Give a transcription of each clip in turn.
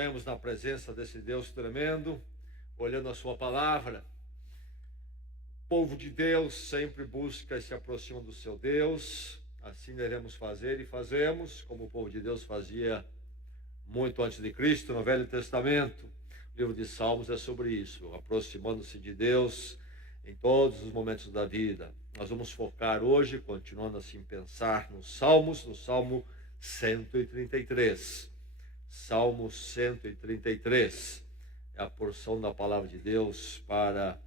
continuemos na presença desse Deus tremendo, olhando a sua palavra. O povo de Deus sempre busca e se aproxima do seu Deus. Assim devemos fazer e fazemos, como o povo de Deus fazia muito antes de Cristo, no Velho Testamento. O livro de Salmos é sobre isso, aproximando-se de Deus em todos os momentos da vida. Nós vamos focar hoje, continuando assim, pensar nos Salmos, no Salmo 133. Salmo 133 é a porção da palavra de Deus para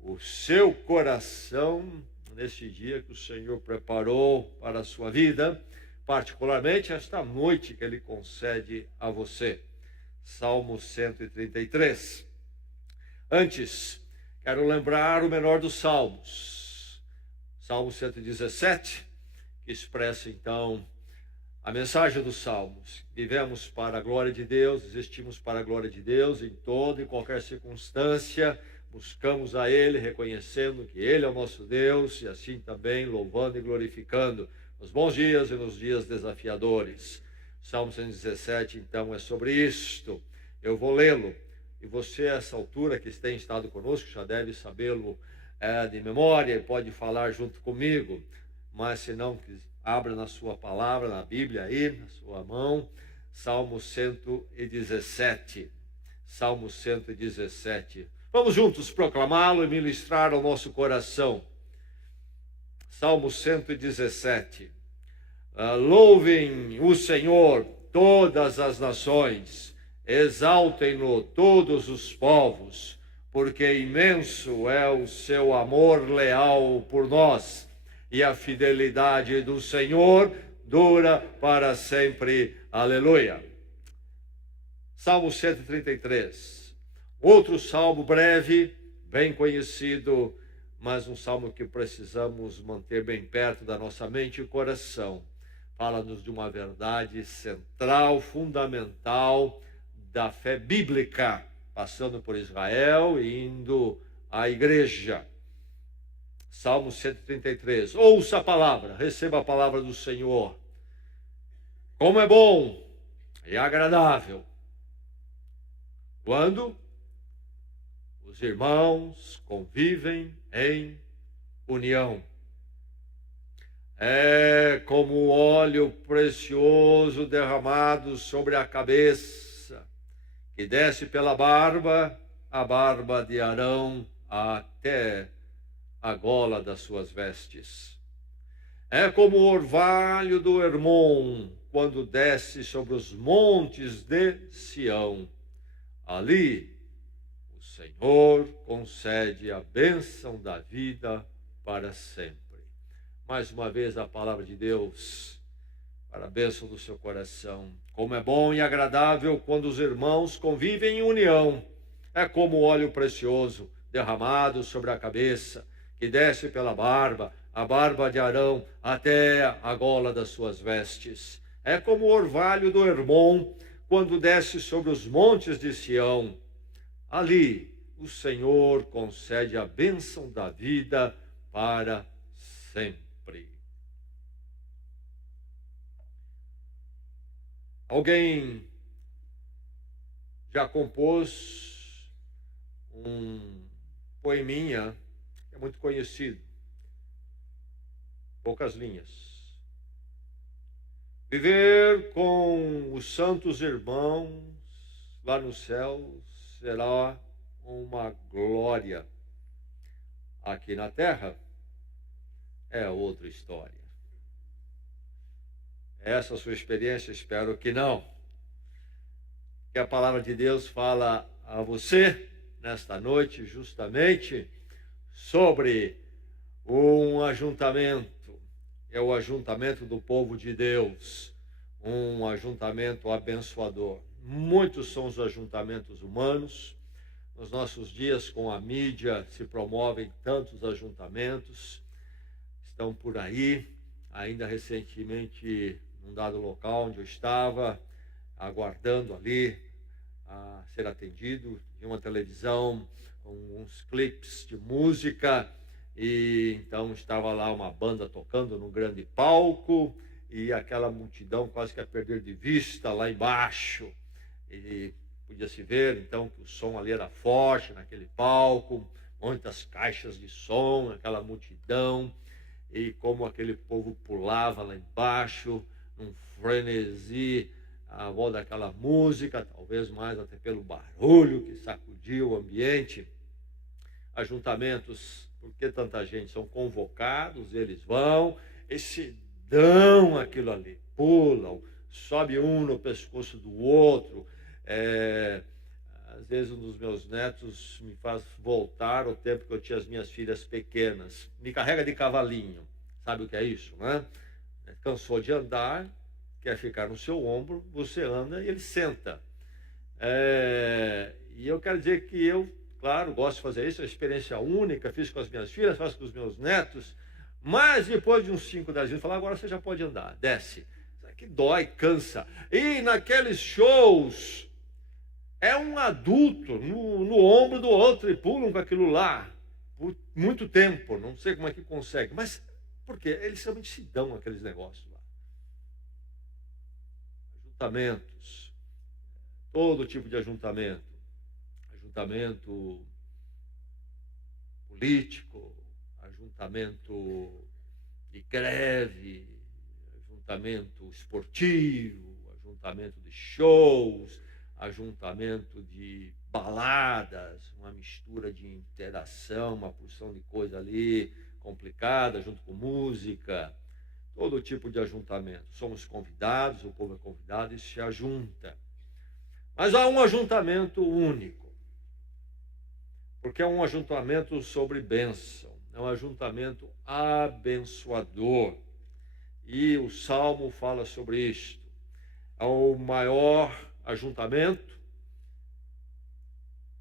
o seu coração neste dia que o Senhor preparou para a sua vida, particularmente esta noite que Ele concede a você. Salmo 133. Antes, quero lembrar o menor dos salmos, Salmo 117, que expressa então a mensagem dos Salmos. Vivemos para a glória de Deus, existimos para a glória de Deus em toda e qualquer circunstância, buscamos a Ele, reconhecendo que Ele é o nosso Deus, e assim também louvando e glorificando nos bons dias e nos dias desafiadores. Salmo 117, então, é sobre isto. Eu vou lê-lo, e você, a essa altura, que tem estado conosco, já deve sabê-lo de memória, e pode falar junto comigo, mas se não, abra na sua palavra, na Bíblia aí, na sua mão, Salmo 117. Salmo 117. Vamos juntos proclamá-lo e ministrar ao nosso coração. Salmo 117. Louvem o Senhor todas as nações, exaltem-no todos os povos, porque imenso é o seu amor leal por nós, e a fidelidade do Senhor dura para sempre. Aleluia. Salmo 133. Outro salmo breve, bem conhecido, mas um salmo que precisamos manter bem perto da nossa mente e coração. Fala-nos de uma verdade central, fundamental da fé bíblica, passando por Israel e indo à igreja. Salmo 133. Ouça a palavra, receba a palavra do Senhor. Como é bom e agradável quando os irmãos convivem em união. É como o óleo precioso derramado sobre a cabeça, que desce pela barba, a barba de Arão até a gola das suas vestes. É como o orvalho do Hermon, quando desce sobre os montes de Sião. Ali, o Senhor concede a bênção da vida para sempre. Mais uma vez a palavra de Deus, para a bênção do seu coração. Como é bom e agradável quando os irmãos convivem em união. É como o óleo precioso derramado sobre a cabeça, que desce pela barba, a barba de Arão, até a gola das suas vestes. É como o orvalho do Hermon, quando desce sobre os montes de Sião. Ali, o Senhor concede a bênção da vida para sempre. Alguém já compôs um poeminha que é muito conhecido, poucas linhas. Viver com os santos irmãos lá no céu será uma glória. Aqui na terra é outra história. Essa sua experiência? Espero que não. Que a palavra de Deus fala a você nesta noite justamente sobre um ajuntamento. É o ajuntamento do povo de Deus, um ajuntamento abençoador. Muitos são os ajuntamentos humanos. Nos nossos dias, com a mídia, se promovem tantos ajuntamentos. Estão por aí. Ainda recentemente, num dado local onde eu estava, aguardando ali a ser atendido, de uma televisão, com uns clipes de música, e então estava lá uma banda tocando num grande palco, e aquela multidão quase que a perder de vista lá embaixo. E podia se ver, então, que o som ali era forte naquele palco, muitas caixas de som, aquela multidão, e como aquele povo pulava lá embaixo, num frenesi, à volta daquela música, talvez mais até pelo barulho que sacudiu o ambiente. Ajuntamentos, por que tanta gente? São convocados, eles vão e se dão aquilo ali, pulam, sobe um no pescoço do outro. Às vezes um dos meus netos me faz voltar ao tempo que eu tinha as minhas filhas pequenas. Me carrega de cavalinho. Sabe o que é isso, né? Cansou de andar, quer ficar no seu ombro, você anda e ele senta. E eu quero dizer que eu, claro, gosto de fazer isso, é uma experiência única, fiz com as minhas filhas, faço com os meus netos, mas depois de uns 5, 10 dias, falar, agora você já pode andar, desce. Que dói, cansa. E naqueles shows, é um adulto no ombro do outro e pulam com aquilo lá por muito tempo, não sei como é que consegue, mas por quê? Eles realmente se dão aqueles negócios lá. Ajuntamentos, todo tipo de ajuntamento político, ajuntamento de greve, ajuntamento esportivo, ajuntamento de shows, ajuntamento de baladas, uma mistura de interação, uma porção de coisa ali complicada, junto com música, todo tipo de ajuntamento. Somos convidados, o povo é convidado e se ajunta. Mas há um ajuntamento único, porque é um ajuntamento sobre bênção, é um ajuntamento abençoador. E o Salmo fala sobre isto. É o maior ajuntamento,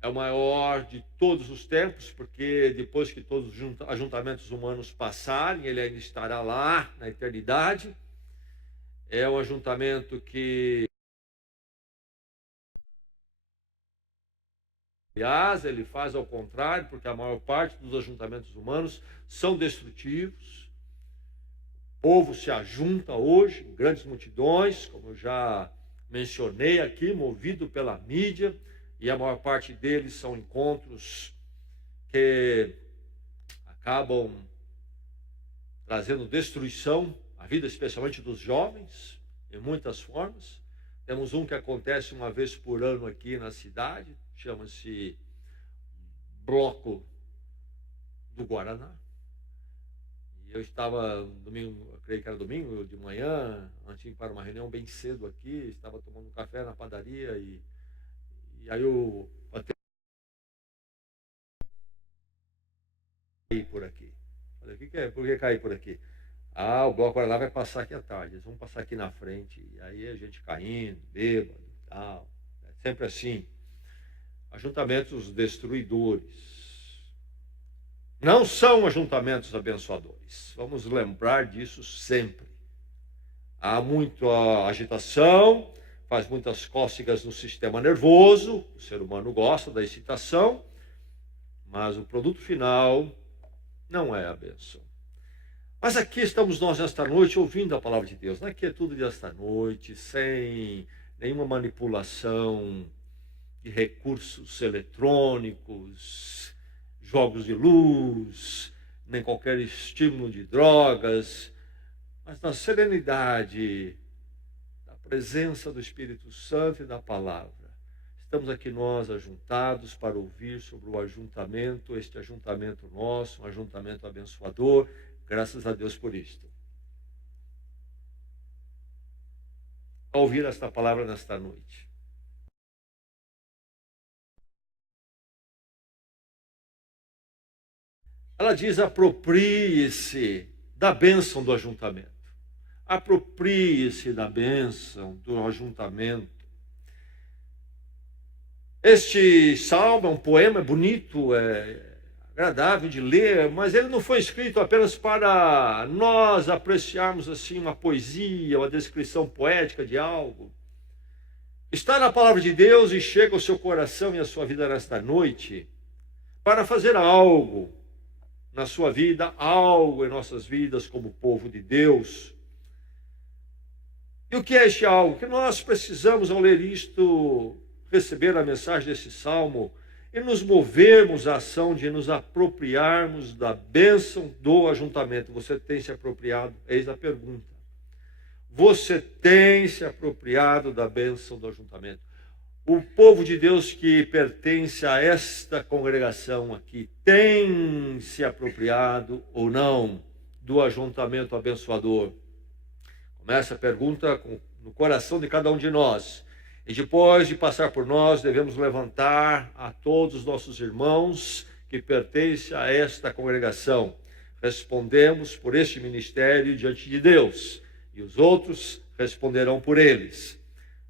é o maior de todos os tempos, porque depois que todos os ajuntamentos humanos passarem, ele ainda estará lá na eternidade. É um ajuntamento que, aliás, ele faz ao contrário, porque a maior parte dos ajuntamentos humanos são destrutivos. O povo se ajunta hoje em grandes multidões, como eu já mencionei aqui, movido pela mídia, e a maior parte deles são encontros que acabam trazendo destruição à vida, especialmente dos jovens, em muitas formas. Temos um que acontece uma vez por ano aqui na cidade, chama-se Bloco do Guaraná. E eu estava domingo, eu creio que era domingo de manhã, antes de ir para uma reunião bem cedo aqui, estava tomando um café na padaria e aí eu caí por aqui. Falei, o que é? Por que cair por aqui? O Bloco Guaraná vai passar aqui à tarde, eles vão passar aqui na frente, e aí a gente caindo, bêbado e tal. É sempre assim. Ajuntamentos destruidores. Não são ajuntamentos abençoadores. Vamos lembrar disso sempre. Há muita agitação, faz muitas cócegas no sistema nervoso, o ser humano gosta da excitação, mas o produto final não é a bênção. Mas aqui estamos nós nesta noite ouvindo a palavra de Deus, na quietude desta noite, sem nenhuma manipulação de recursos eletrônicos, jogos de luz, nem qualquer estímulo de drogas, mas na serenidade da presença do Espírito Santo e da palavra. Estamos aqui nós ajuntados para ouvir sobre o ajuntamento, este ajuntamento nosso, um ajuntamento abençoador, graças a Deus por isto. Ao ouvir esta palavra nesta noite, ela diz: aproprie-se da bênção do ajuntamento. Aproprie-se da bênção do ajuntamento. Este salmo é um poema bonito, agradável de ler, mas ele não foi escrito apenas para nós apreciarmos assim uma poesia, uma descrição poética de algo. Está na palavra de Deus e chega ao seu coração e à sua vida nesta noite para fazer algo na sua vida, algo em nossas vidas como povo de Deus. E o que é este algo? Que nós precisamos, ao ler isto, receber a mensagem desse salmo e nos movermos à ação de nos apropriarmos da bênção do ajuntamento. Você tem se apropriado? Eis a pergunta. Você tem se apropriado da bênção do ajuntamento? O povo de Deus que pertence a esta congregação aqui tem se apropriado ou não do ajuntamento abençoador? Começa a pergunta no coração de cada um de nós. E depois de passar por nós, devemos levantar a todos os nossos irmãos que pertencem a esta congregação. Respondemos por este ministério diante de Deus, e os outros responderão por eles.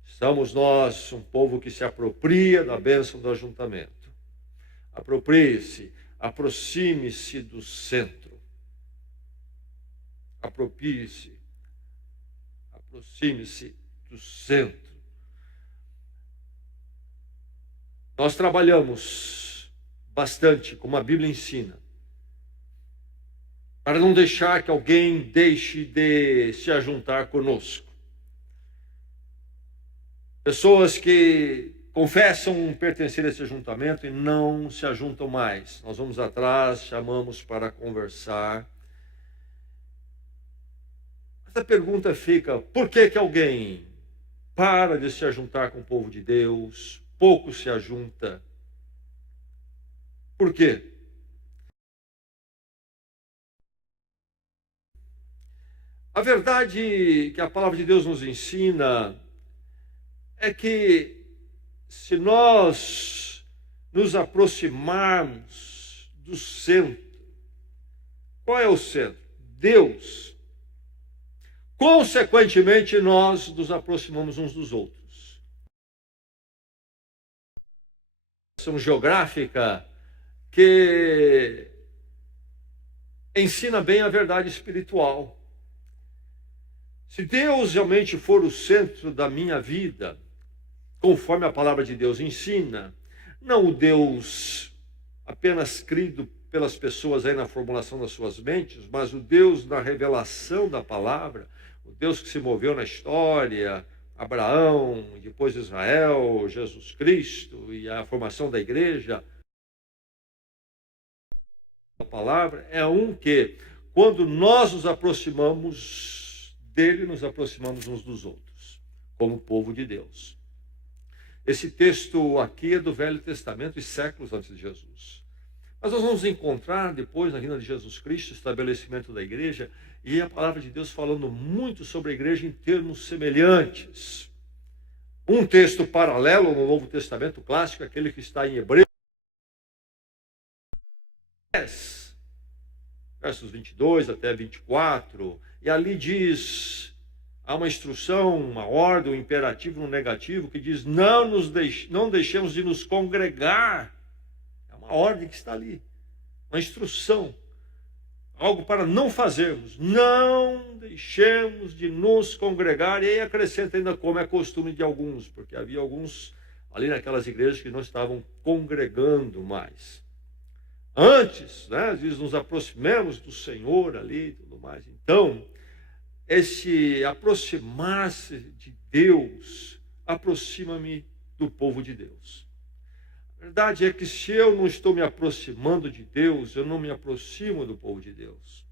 Somos nós um povo que se apropria da bênção do ajuntamento. Aproprie-se, aproxime-se do centro. Aproprie-se, aproxime-se do centro. Nós trabalhamos bastante, como a Bíblia ensina, para não deixar que alguém deixe de se ajuntar conosco. Pessoas que confessam pertencer a esse ajuntamento e não se ajuntam mais. Nós vamos atrás, chamamos para conversar. Essa pergunta fica: por que alguém para de se ajuntar com o povo de Deus? Pouco se ajunta. Por quê? A verdade que a palavra de Deus nos ensina é que se nós nos aproximarmos do centro, qual é o centro? Deus. Consequentemente, nós nos aproximamos uns dos outros. Geográfica que ensina bem a verdade espiritual. Se Deus realmente for o centro da minha vida, conforme a palavra de Deus ensina, não o Deus apenas crido pelas pessoas aí na formulação das suas mentes, mas o Deus na revelação da palavra, o Deus que se moveu na história, Abraão, depois Israel, Jesus Cristo e a formação da igreja. A palavra é um que, quando nós nos aproximamos dele, nos aproximamos uns dos outros, como povo de Deus. Esse texto aqui é do Velho Testamento e séculos antes de Jesus. Mas nós vamos encontrar depois, na vinda de Jesus Cristo, o estabelecimento da igreja, e a palavra de Deus falando muito sobre a igreja em termos semelhantes. Um texto paralelo no Novo Testamento clássico, aquele que está em Hebreus 10, versos 22 até 24, e ali diz, há uma instrução, uma ordem, um imperativo, um negativo, que diz, não deixemos de nos congregar. É uma ordem que está ali, uma instrução. Algo para não fazermos. Não deixemos de nos congregar. E aí acrescenta ainda como é costume de alguns, porque havia alguns ali naquelas igrejas que não estavam congregando mais. Antes, né, diz, nos aproximemos do Senhor ali e tudo mais. Então, esse aproximar-se de Deus, aproxima-me do povo de Deus. A verdade é que se eu não estou me aproximando de Deus, eu não me aproximo do povo de Deus.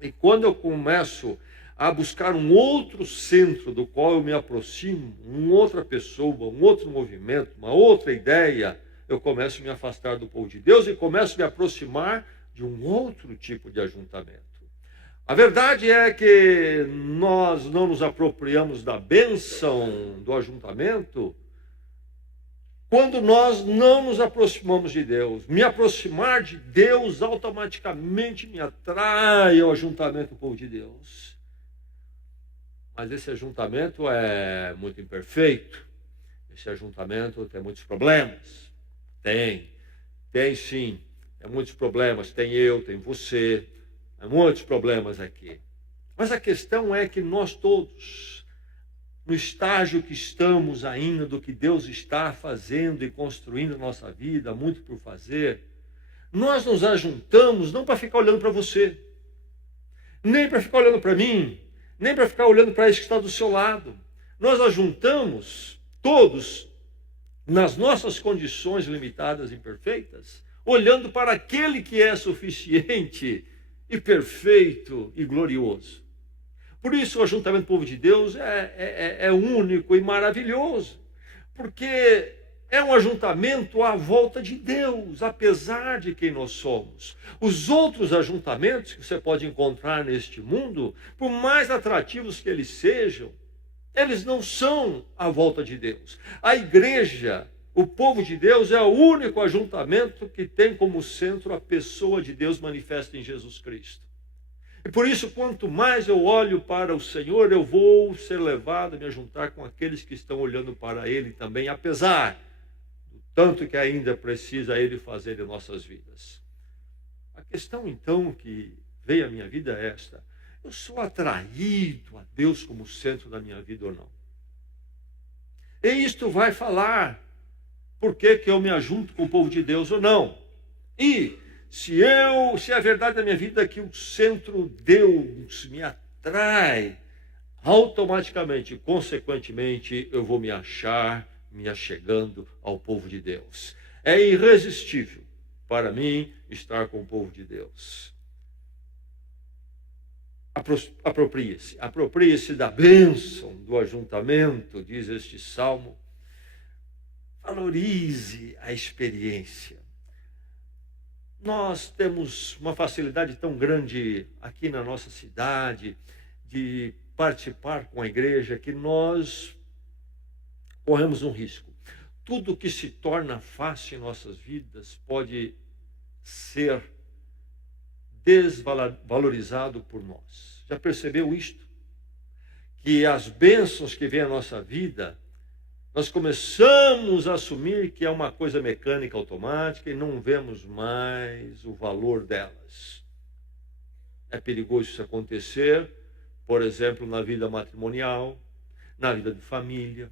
E quando eu começo a buscar um outro centro do qual eu me aproximo, uma outra pessoa, um outro movimento, uma outra ideia, eu começo a me afastar do povo de Deus e começo a me aproximar de um outro tipo de ajuntamento. A verdade é que nós não nos apropriamos da bênção do ajuntamento quando nós não nos aproximamos de Deus. Me aproximar de Deus automaticamente me atrai ao ajuntamento do povo de Deus. Mas esse ajuntamento é muito imperfeito. Esse ajuntamento tem muitos problemas. Tem sim. Tem muitos problemas. Tem eu, tem você. Tem muitos problemas aqui. Mas a questão é que nós todos, no estágio que estamos ainda do que Deus está fazendo e construindo na nossa vida, muito por fazer, nós nos ajuntamos não para ficar olhando para você, nem para ficar olhando para mim, nem para ficar olhando para esse que está do seu lado. Nós ajuntamos todos nas nossas condições limitadas e imperfeitas, olhando para aquele que é suficiente e perfeito e glorioso. Por isso o ajuntamento do povo de Deus é único e maravilhoso, porque é um ajuntamento à volta de Deus, apesar de quem nós somos. Os outros ajuntamentos que você pode encontrar neste mundo, por mais atrativos que eles sejam, eles não são à volta de Deus. A igreja, o povo de Deus, é o único ajuntamento que tem como centro a pessoa de Deus manifesta em Jesus Cristo. E por isso, quanto mais eu olho para o Senhor, eu vou ser levado a me juntar com aqueles que estão olhando para Ele também, apesar do tanto que ainda precisa Ele fazer em nossas vidas. A questão, então, que veio à minha vida é esta: eu sou atraído a Deus como centro da minha vida ou não? E isto vai falar por que eu me ajunto com o povo de Deus ou não. E se a verdade da minha vida é que o centro Deus me atrai, automaticamente, consequentemente, eu vou me achegando ao povo de Deus. É irresistível para mim estar com o povo de Deus. Aproprie-se da bênção do ajuntamento, diz este salmo. Valorize a experiência. Nós temos uma facilidade tão grande aqui na nossa cidade de participar com a igreja que nós corremos um risco. Tudo que se torna fácil em nossas vidas pode ser desvalorizado por nós. Já percebeu isto? Que as bênçãos que vêm à nossa vida, nós começamos a assumir que é uma coisa mecânica, automática, e não vemos mais o valor delas. É perigoso isso acontecer, por exemplo, na vida matrimonial, na vida de família,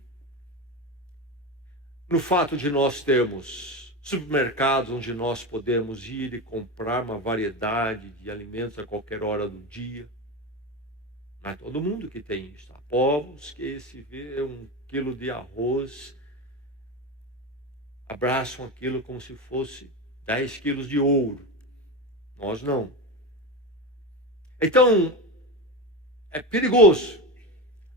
no fato de nós termos supermercados onde nós podemos ir e comprar uma variedade de alimentos a qualquer hora do dia. Não é todo mundo que tem isso. Há povos que se vê 1 quilo de arroz, abraçam aquilo como se fosse 10 quilos de ouro. Nós não. Então, é perigoso.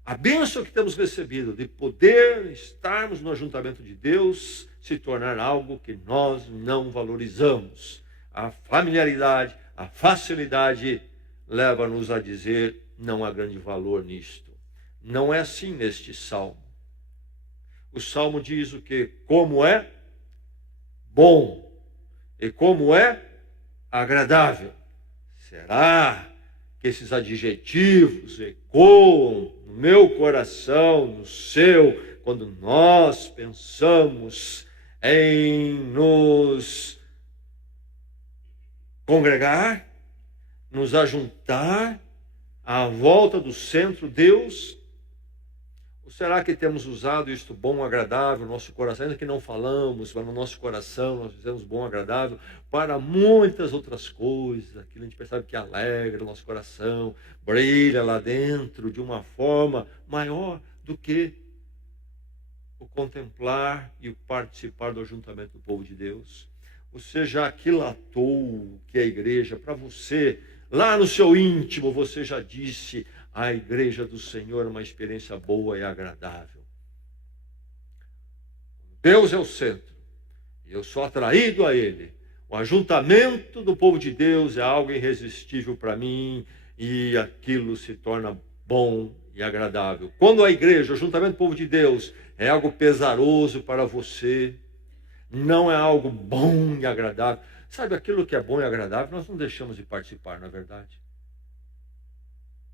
A bênção que temos recebido de poder estarmos no ajuntamento de Deus se tornar algo que nós não valorizamos. A familiaridade, a facilidade leva-nos a dizer: não há grande valor nisto. Não é assim neste salmo. O salmo diz o que? Como é bom e como é agradável. Será que esses adjetivos ecoam no meu coração, no seu, quando nós pensamos em nos congregar, nos ajuntar à volta do centro Deus? Ou será que temos usado isto bom, agradável, no nosso coração, ainda que não falamos, mas no nosso coração nós fizemos bom, agradável, para muitas outras coisas, aquilo a gente percebe que alegra o nosso coração, brilha lá dentro de uma forma maior do que o contemplar e o participar do ajuntamento do povo de Deus? Você já aquilatou que a igreja, para você, lá no seu íntimo, você já disse: a igreja do Senhor é uma experiência boa e agradável. Deus é o centro, e eu sou atraído a Ele. O ajuntamento do povo de Deus é algo irresistível para mim, e aquilo se torna bom e agradável. Quando a igreja, o ajuntamento do povo de Deus, é algo pesaroso para você, não é algo bom e agradável. Sabe, aquilo que é bom e agradável, nós não deixamos de participar, não é verdade?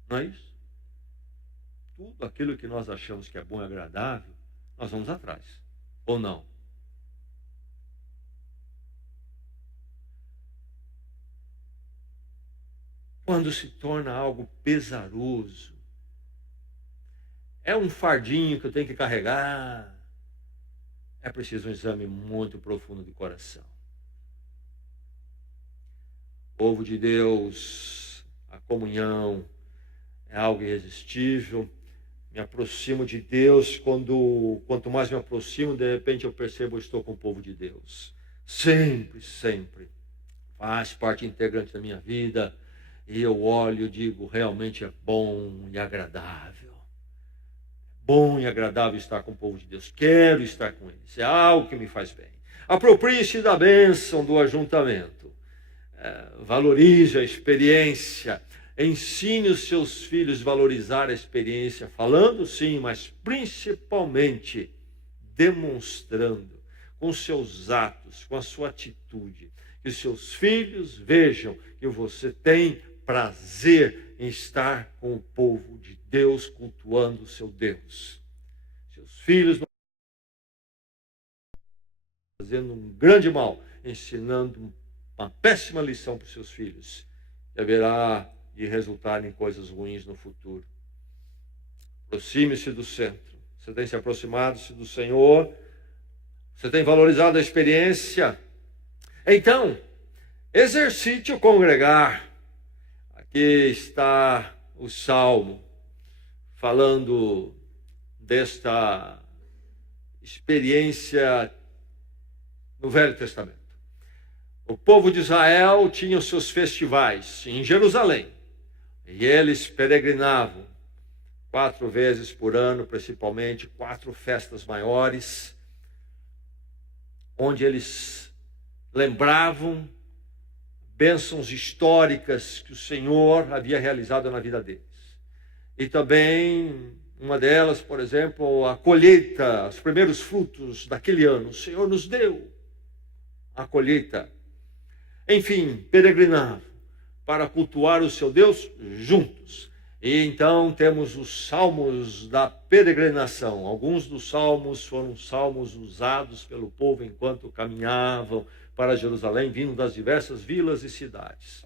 Não é isso? Tudo aquilo que nós achamos que é bom e agradável, nós vamos atrás. Ou não? Quando se torna algo pesaroso, é um fardinho que eu tenho que carregar, é preciso um exame muito profundo de coração. Povo de Deus, a comunhão é algo irresistível, me aproximo de Deus, quanto mais me aproximo, de repente eu percebo que eu estou com o povo de Deus. Sempre, sempre. Faz parte integrante da minha vida. E eu olho e digo, realmente é bom e agradável. Bom e agradável estar com o povo de Deus. Quero estar com eles. É algo que me faz bem. Aproprie-se da bênção do ajuntamento. Valorize a experiência. Ensine os seus filhos a valorizar a experiência, falando sim, mas principalmente demonstrando com seus atos, com a sua atitude, que seus filhos vejam que você tem prazer em estar com o povo de Deus, cultuando o seu Deus. Seus filhos não estão fazendo um grande mal, ensinando uma péssima lição para os seus filhos, que haverá de resultar em coisas ruins no futuro. Aproxime-se do centro. Você tem se aproximado-se do Senhor? Você tem valorizado a experiência? Então, exercite o congregar. Aqui está o Salmo, falando desta experiência no Velho Testamento. O povo de Israel tinha os seus festivais em Jerusalém. E eles peregrinavam 4 vezes por ano, principalmente 4 festas maiores, onde eles lembravam bênçãos históricas que o Senhor havia realizado na vida deles. E também, uma delas, por exemplo, a colheita, os primeiros frutos daquele ano. O Senhor nos deu a colheita. Enfim, peregrinavam para cultuar o seu Deus juntos. E então temos os salmos da peregrinação. Alguns dos salmos foram salmos usados pelo povo enquanto caminhavam para Jerusalém, vindo das diversas vilas e cidades.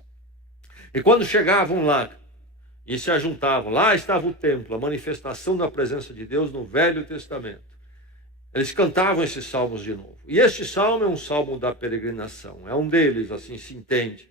E quando chegavam lá e se ajuntavam, lá estava o templo, a manifestação da presença de Deus no Velho Testamento. Eles cantavam esses salmos de novo. E este salmo é um salmo da peregrinação. É um deles, assim se entende.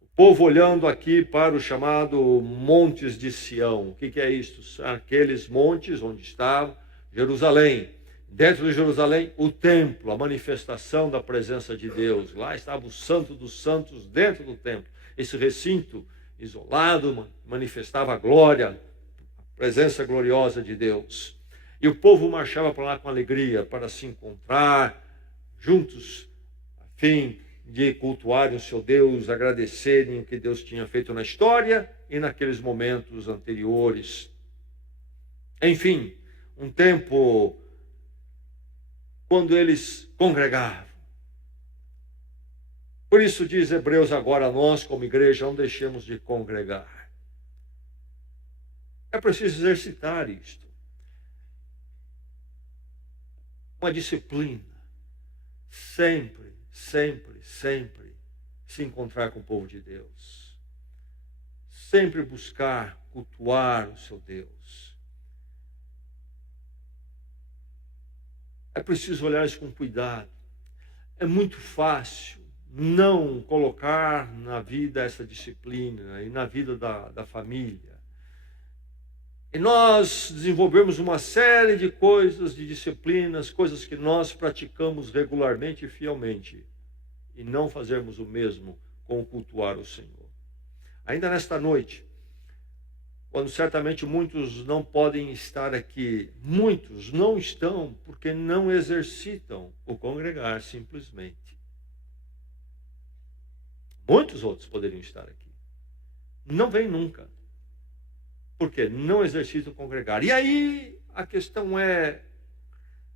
O povo olhando aqui para o chamado Montes de Sião. O que é isto? São aqueles montes onde estava Jerusalém. Dentro de Jerusalém, o templo, a manifestação da presença de Deus. Lá estava o Santo dos Santos dentro do templo. Esse recinto isolado manifestava a glória, a presença gloriosa de Deus. E o povo marchava para lá com alegria, para se encontrar juntos, a fim de cultuarem o seu Deus, agradecerem o que Deus tinha feito na história e naqueles momentos anteriores. Enfim, um tempo quando eles congregavam. Por isso diz Hebreus agora, nós como igreja não deixemos de congregar. É preciso exercitar isto. Uma disciplina. Sempre, sempre, sempre se encontrar com o povo de Deus. Sempre buscar cultuar o seu Deus. É preciso olhar isso com cuidado. É muito fácil não colocar na vida essa disciplina e na vida da família. E nós desenvolvemos uma série de coisas, de disciplinas, coisas que nós praticamos regularmente e fielmente. E não fazermos o mesmo com cultuar o Senhor. Ainda nesta noite, quando certamente muitos não podem estar aqui, muitos não estão porque não exercitam o congregar simplesmente. Muitos outros poderiam estar aqui. Não vêm nunca. Porque não exercitam o congregar. E aí a questão é,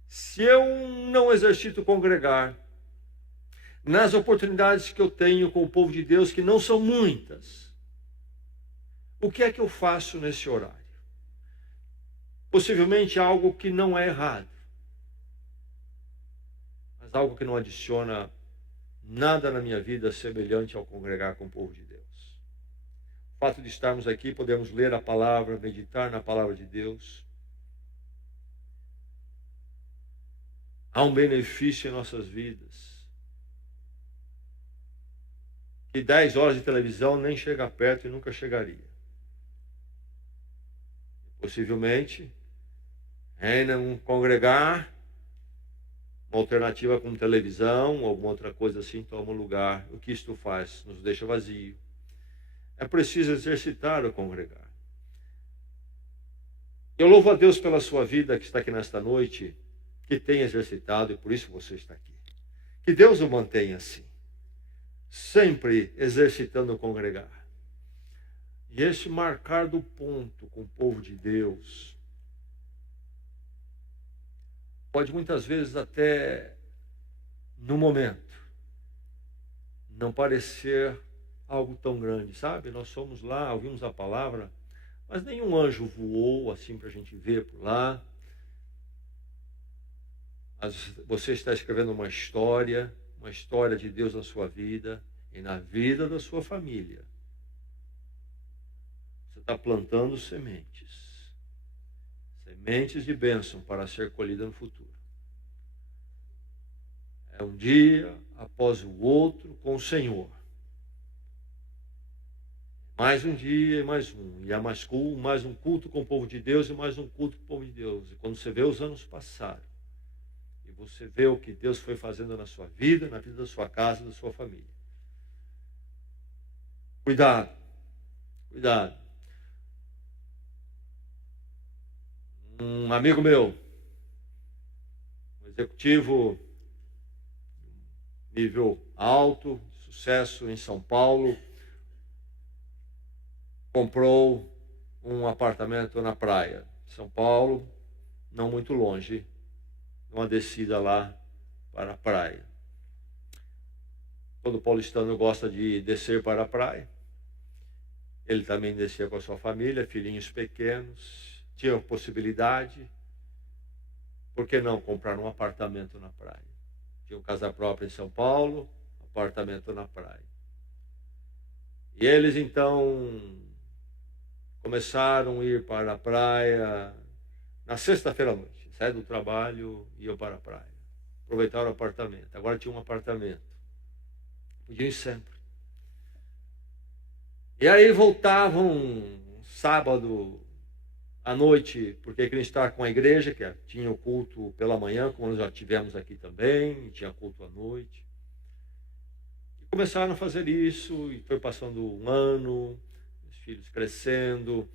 se eu não exercito o congregar, nas oportunidades que eu tenho com o povo de Deus, que não são muitas, o que é que eu faço nesse horário? Possivelmente algo que não é errado, mas algo que não adiciona nada na minha vida semelhante ao congregar com o povo de Deus. O fato de estarmos aqui, podemos ler a palavra, meditar na palavra de Deus. Há um benefício em nossas vidas. Que 10 horas de televisão nem chega perto e nunca chegaria. Possivelmente, reina um congregar, uma alternativa como televisão, alguma outra coisa assim, toma lugar. O que isto faz? Nos deixa vazio. É preciso exercitar o congregar. Eu louvo a Deus pela sua vida que está aqui nesta noite, que tem exercitado e por isso você está aqui. Que Deus o mantenha assim, sempre exercitando o congregar. E esse marcar do ponto com o povo de Deus pode muitas vezes até, no momento, não parecer algo tão grande, sabe? Nós fomos lá, ouvimos a palavra, mas nenhum anjo voou assim para a gente ver por lá. Mas você está escrevendo uma história de Deus na sua vida e na vida da sua família. Você está plantando sementes de bênção para ser colhida no futuro. É um dia após o outro com o Senhor. Mais um dia e mais um. E há mais um culto com o povo de Deus e mais um culto com o povo de Deus. E quando você vê os anos passarem, e você vê o que Deus foi fazendo na sua vida, na vida da sua casa, da sua família. Cuidado. Um amigo meu, um executivo, nível alto, sucesso em São Paulo, comprou um apartamento na praia. São Paulo, não muito longe, uma descida lá para a praia. Todo paulistano gosta de descer para a praia. Ele também descia com a sua família, filhinhos pequenos, tinha possibilidade. Por que não comprar um apartamento na praia? Tinha casa própria em São Paulo, apartamento na praia. E eles então começaram a ir para a praia na sexta-feira à noite. Saíram do trabalho e iam para a praia. Aproveitaram o apartamento. Agora tinha um apartamento. Podiam ir sempre. E aí voltavam sábado à noite, porque queriam estar com a igreja, que tinha o culto pela manhã, como nós já tivemos aqui também, e tinha culto à noite. E começaram a fazer isso, e foi passando um ano, os filhos crescendo.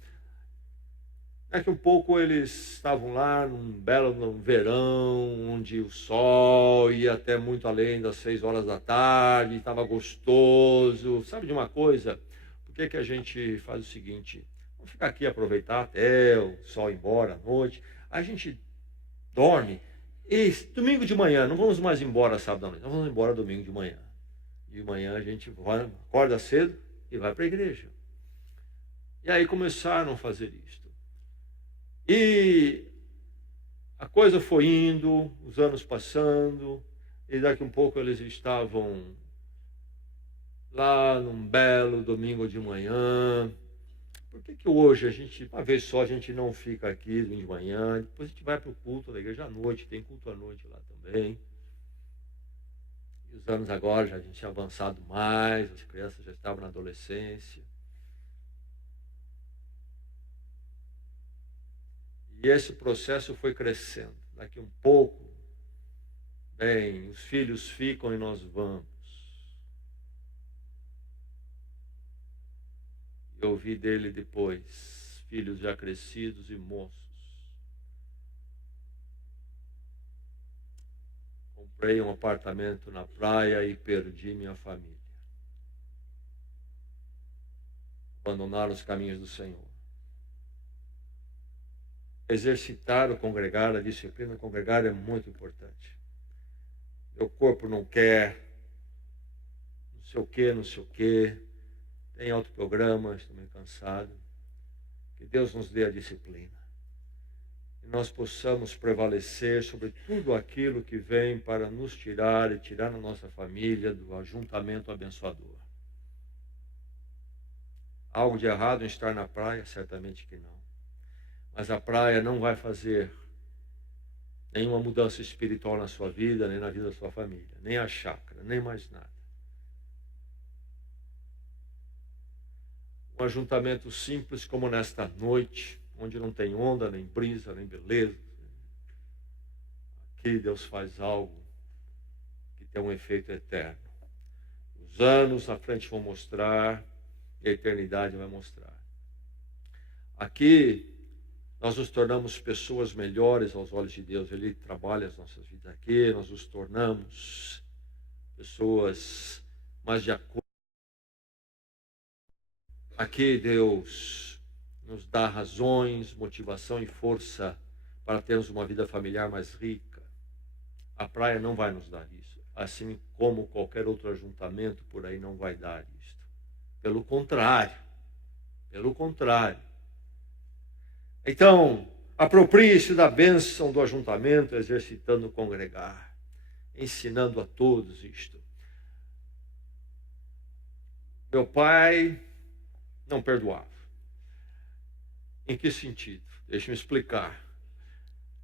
Daqui um pouco eles estavam lá num verão, onde o sol ia até muito além das 6 horas da tarde, estava gostoso. Sabe de uma coisa? Por que a gente faz o seguinte? Vamos ficar aqui, aproveitar até o sol ir embora à noite. A gente dorme e domingo de manhã, não vamos mais embora sábado à noite, nós vamos embora domingo de manhã. De manhã a gente acorda cedo e vai para a igreja. E aí começaram a fazer isto. E a coisa foi indo, os anos passando, e daqui um pouco eles estavam lá num belo domingo de manhã. Por que hoje uma vez só, a gente não fica aqui de manhã, depois a gente vai para o culto da igreja à noite, tem culto à noite lá também. E os anos agora já a gente tinha avançado mais, as crianças já estavam na adolescência. E esse processo foi crescendo. Daqui um pouco, bem, os filhos ficam e nós vamos. Eu ouvi dele depois, filhos já crescidos e moços. Comprei um apartamento na praia e perdi minha família. Abandonaram os caminhos do Senhor. Exercitar o congregar, a disciplina congregar é muito importante. Meu corpo não quer, não sei o quê. Tem autoprogramas, estou meio cansado. Que Deus nos dê a disciplina. Que nós possamos prevalecer sobre tudo aquilo que vem para nos tirar e tirar a nossa família do ajuntamento abençoador. Algo de errado em estar na praia? Certamente que não. Mas a praia não vai fazer nenhuma mudança espiritual na sua vida, nem na vida da sua família, nem a chácara, nem mais nada. Um ajuntamento simples como nesta noite, onde não tem onda, nem brisa, nem beleza. Aqui Deus faz algo que tem um efeito eterno. Os anos à frente vão mostrar, e a eternidade vai mostrar. Aqui nós nos tornamos pessoas melhores aos olhos de Deus. Ele trabalha as nossas vidas aqui, nós nos tornamos pessoas mais de acordo. Aqui Deus nos dá razões, motivação e força para termos uma vida familiar mais rica. A praia não vai nos dar isso, assim como qualquer outro ajuntamento por aí não vai dar isto. Pelo contrário. Então, aproprie-se da bênção do ajuntamento, exercitando o congregar, ensinando a todos isto. Meu pai não perdoava. Em que sentido? Deixe-me explicar.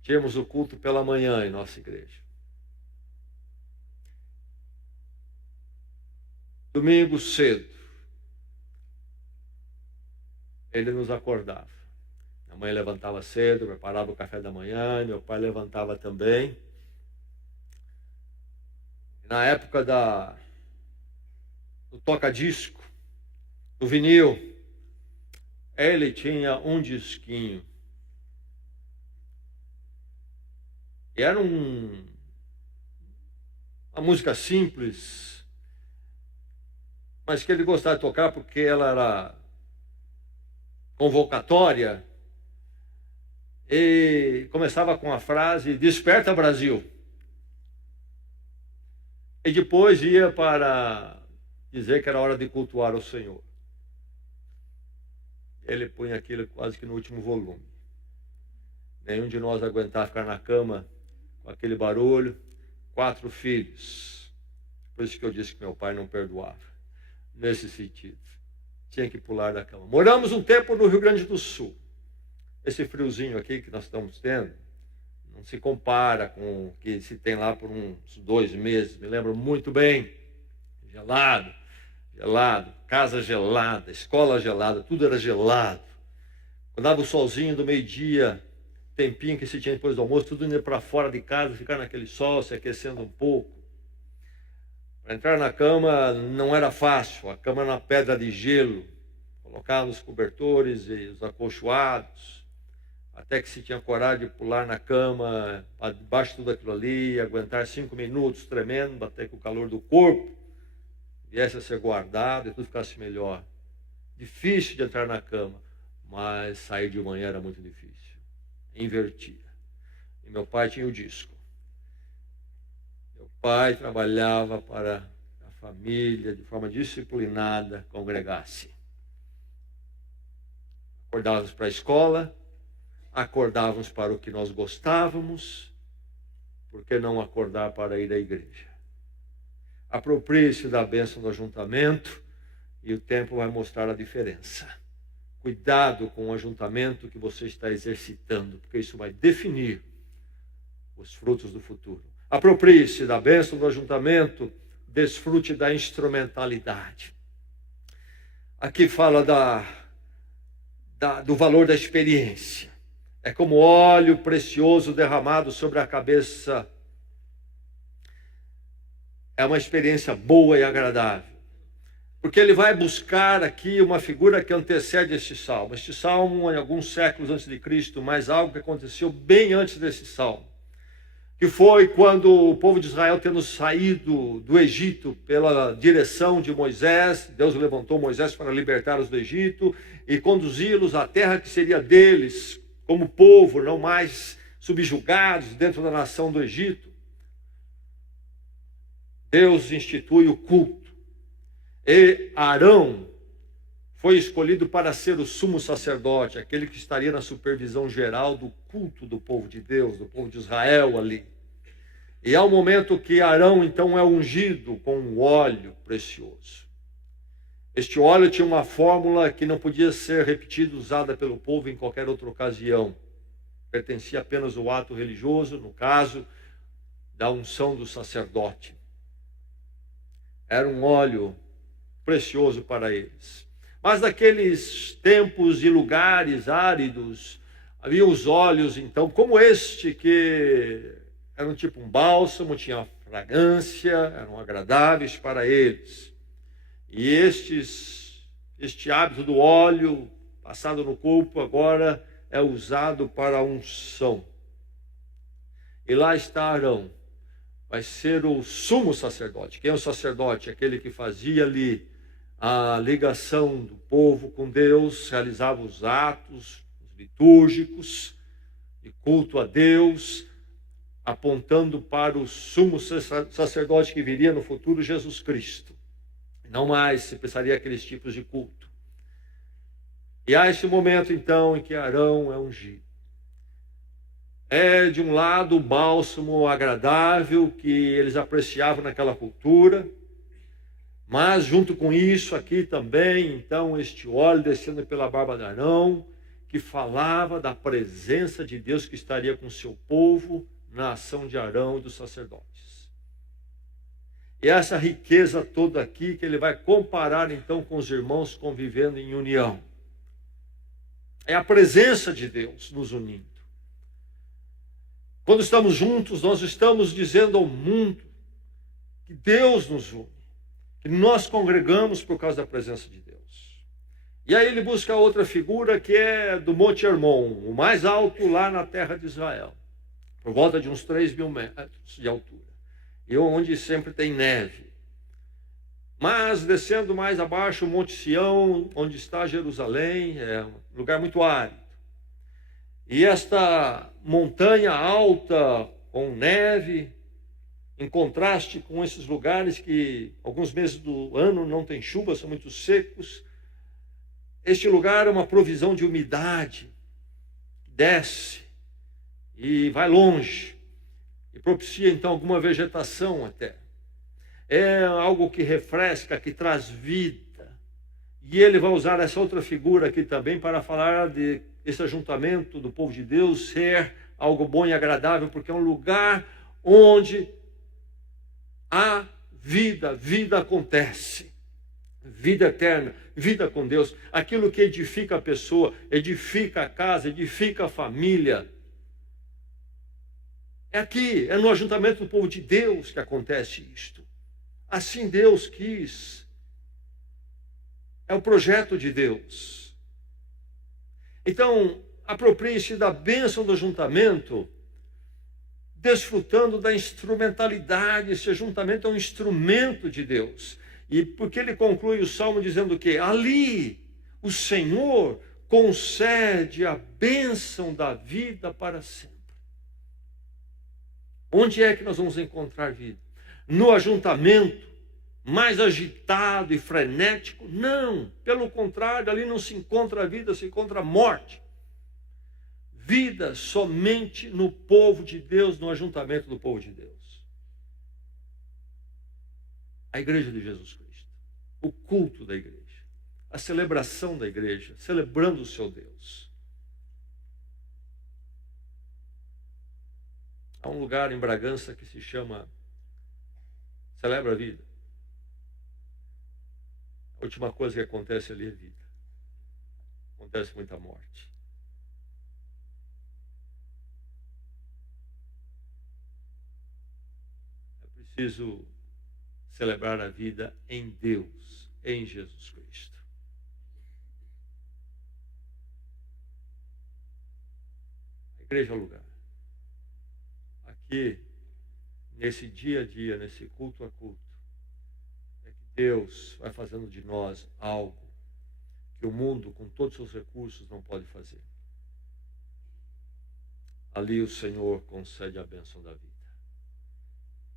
Tínhamos o culto pela manhã em nossa igreja. Domingo cedo, ele nos acordava. Minha mãe levantava cedo, preparava o café da manhã, meu pai levantava também. Na época do toca-disco, do vinil, ele tinha um disquinho. E era uma música simples, mas que ele gostava de tocar porque ela era convocatória. E começava com a frase: "Desperta, Brasil". E depois ia para dizer que era hora de cultuar o Senhor. Ele punha aquilo quase que no último volume. Nenhum de nós aguentava ficar na cama com aquele barulho. 4 filhos. Por isso que eu disse que meu pai não perdoava. Nesse sentido. Tinha que pular da cama. Moramos um tempo no Rio Grande do Sul. Esse friozinho aqui que nós estamos tendo não se compara com o que se tem lá por uns 2 meses. Me lembro muito bem. Gelado, casa gelada, escola gelada, tudo era gelado. Quando dava o solzinho do meio-dia, tempinho que se tinha depois do almoço, tudo indo para fora de casa, ficar naquele sol, se aquecendo um pouco. Para entrar na cama não era fácil, a cama era uma pedra de gelo. Colocava os cobertores e os acolchoados. Até que se tinha coragem de pular na cama, debaixo de tudo aquilo ali, aguentar 5 minutos tremendo, até que o calor do corpo viesse a ser guardado e tudo ficasse melhor. Difícil de entrar na cama, mas sair de manhã era muito difícil. Invertia. E meu pai tinha o disco. Meu pai trabalhava para a família de forma disciplinada, congregar-se. Acordávamos para a escola, acordávamos para o que nós gostávamos, por que não acordar para ir à igreja? Aproprie-se da bênção do ajuntamento e o tempo vai mostrar a diferença. Cuidado com o ajuntamento que você está exercitando, porque isso vai definir os frutos do futuro. Aproprie-se da bênção do ajuntamento, desfrute da instrumentalidade. Aqui fala do valor da experiência. É como óleo precioso derramado sobre a cabeça. É uma experiência boa e agradável. Porque ele vai buscar aqui uma figura que antecede este salmo. Este salmo, em alguns séculos antes de Cristo, mas algo que aconteceu bem antes desse salmo. Que foi quando o povo de Israel, tendo saído do Egito pela direção de Moisés, Deus levantou Moisés para libertá-los do Egito e conduzi-los à terra que seria deles, como povo, não mais subjugados dentro da nação do Egito. Deus institui o culto. E Arão foi escolhido para ser o sumo sacerdote, aquele que estaria na supervisão geral do culto do povo de Deus, do povo de Israel ali. E é o momento que Arão, então, é ungido com um óleo precioso. Este óleo tinha uma fórmula que não podia ser repetida, usada pelo povo em qualquer outra ocasião. Pertencia apenas ao ato religioso, no caso da unção do sacerdote. Era um óleo precioso para eles. Mas naqueles tempos e lugares áridos, Havia os olhos, então, como este, que era um tipo um bálsamo, tinha fragrância, eram agradáveis para eles. E este hábito do óleo passado no corpo agora é usado para a unção. E lá está Arão, vai ser o sumo sacerdote. Quem é o sacerdote? Aquele que fazia ali a ligação do povo com Deus, realizava os atos litúrgicos de culto a Deus, apontando para o sumo sacerdote que viria no futuro, Jesus Cristo. Não mais se pensaria aqueles tipos de culto. E há esse momento, então, em que Arão é ungido. É, de um lado, o bálsamo agradável que eles apreciavam naquela cultura, mas, junto com isso, aqui também, então, este óleo descendo pela barba de Arão, que falava da presença de Deus que estaria com o seu povo na ação de Arão e dos sacerdotes. E essa riqueza toda aqui que ele vai comparar, então, com os irmãos convivendo em união. É a presença de Deus nos unindo. Quando estamos juntos, nós estamos dizendo ao mundo que Deus nos une, que nós congregamos por causa da presença de Deus. E aí ele busca outra figura que é do Monte Hermon, o mais alto lá na terra de Israel, por volta de uns 3.000 metros de altura, e onde sempre tem neve. Mas descendo mais abaixo, o Monte Sião, onde está Jerusalém, é um lugar muito árido. E esta montanha alta com neve, em contraste com esses lugares que alguns meses do ano não tem chuva, são muito secos. Este lugar é uma provisão de umidade, desce e vai longe, e propicia então alguma vegetação até. É algo que refresca, que traz vida. E ele vai usar essa outra figura aqui também para falar de esse ajuntamento do povo de Deus ser algo bom e agradável, porque é um lugar onde há vida, vida acontece, vida eterna, vida com Deus, aquilo que edifica a pessoa, edifica a casa, edifica a família. É aqui, é no ajuntamento do povo de Deus que acontece isto. Assim Deus quis. É o projeto de Deus. Então, aproprie-se da bênção do ajuntamento, desfrutando da instrumentalidade. Esse ajuntamento é um instrumento de Deus. E porque ele conclui o Salmo dizendo que ali o Senhor concede a bênção da vida para sempre. Onde é que nós vamos encontrar vida? No ajuntamento mais agitado e frenético? Não, pelo contrário, ali não se encontra vida, se encontra morte. Vida somente no povo de Deus, no ajuntamento do povo de Deus. A igreja de Jesus Cristo, o culto da igreja, a celebração da igreja, celebrando o seu Deus. Há um lugar em Bragança que se chama Celebra a Vida. A última coisa que acontece ali é vida. Acontece muita morte. É preciso celebrar a vida em Deus, em Jesus Cristo. A igreja é o lugar. Aqui, nesse dia a dia, nesse culto a culto, Deus vai fazendo de nós algo que o mundo, com todos os seus recursos, não pode fazer. Ali o Senhor concede a bênção da vida.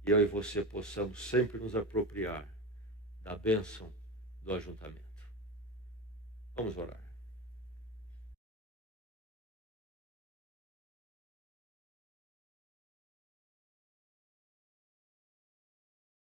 E eu e você possamos sempre nos apropriar da bênção do ajuntamento. Vamos orar.